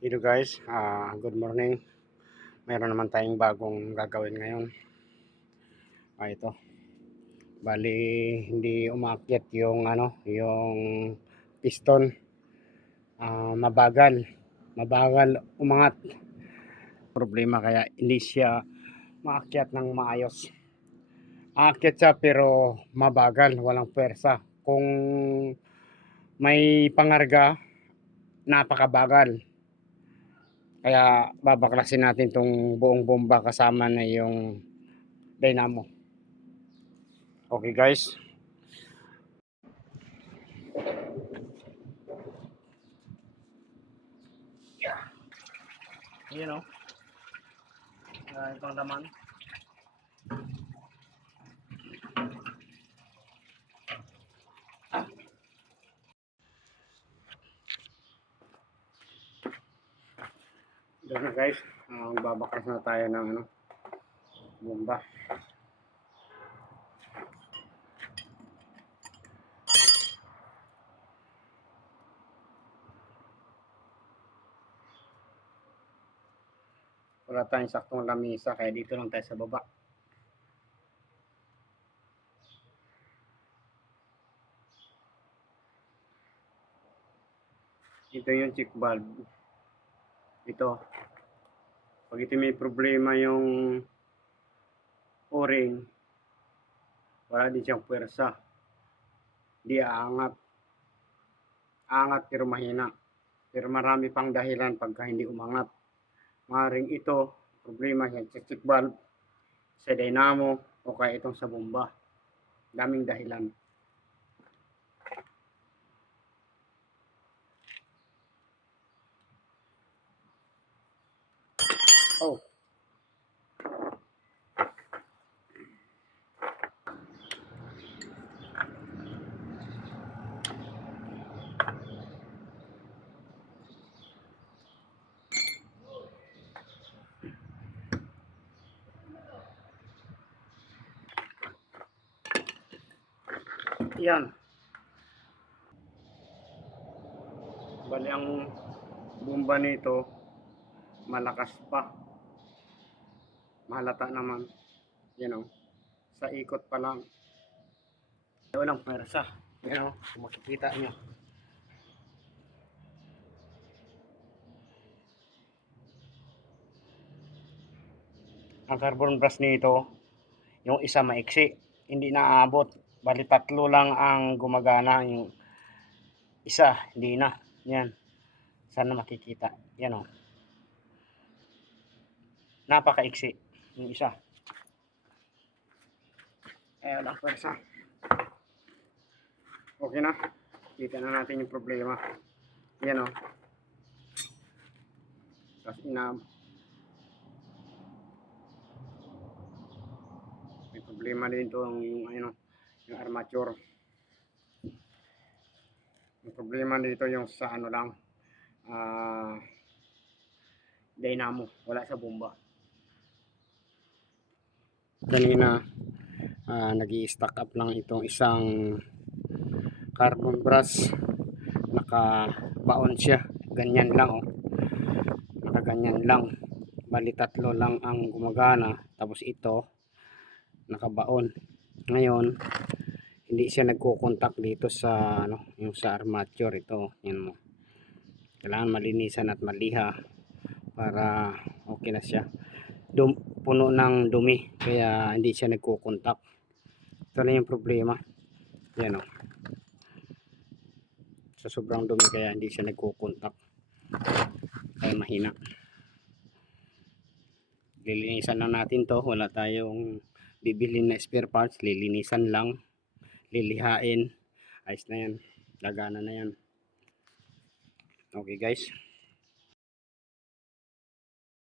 Hello guys, good morning. Meron naman tayong bagong gagawin ngayon. Ito. Bali hindi umakyat yung yung piston. Mabagal. Mabagal umangat. Problema kaya hindi siya maakyat ng maayos. Aakyat siya pero mabagal, walang pwersa. Kung may pangarga, napakabagal. Kaya babaklasin natin tong buong bomba kasama na yung dynamo. Okay guys. Yeah. You know. Itong laman. Doon na guys. Babaklas na tayo ng bomba. Wala tayong saktong lamisa kaya dito lang tayo sa baba. Ito yung check valve. Ito. Pag ito may problema yung o-ring, wala din siyang puwersa. Di aangat. Aangat pero mahina. Pero marami pang dahilan pagka hindi umangat. Maring ito, problema yan sa check valve, sa dynamo, o kaya itong sa bomba. Daming dahilan. Oh. Yan. Bali ang bomba nito malakas pa. Mahalata naman. Sa ikot pa lang. Walang pwersa. Kung makikita nyo. Ang carbon brush nito, yung isa maiksi. Hindi naaabot. Bali 3 lang ang gumagana. Yung isa, hindi na. Yan. Sana makikita. Yan o. Napakaiksi. Yung isa. Walang pwersa. Okay na. Kita na natin yung problema. Yan o. Tapos may problema din ito yung armature. Yung problema dito yung sa lang, dynamo, wala sa bomba. Kanina nag-i-stack up lang itong isang carbon brush, nakabaon siya, ganyan lang nakaganyan lang. Bali 3 lang ang gumagana, tapos ito nakabaon. Ngayon hindi siya nagko-contact dito sa yung sa armature. Ito yan mo, kailangan malinisan at maliha para okay na siya. Puno ng dumi kaya hindi siya nagko-contact. Ito na yung problema. Yan o, sa sobrang dumi kaya hindi siya nagko-contact, kaya mahina. Lilinisan lang natin to. Wala tayong bibilin na spare parts, lilinisan lang, lilihain, ayos na yan, gagana na yan. Okay guys.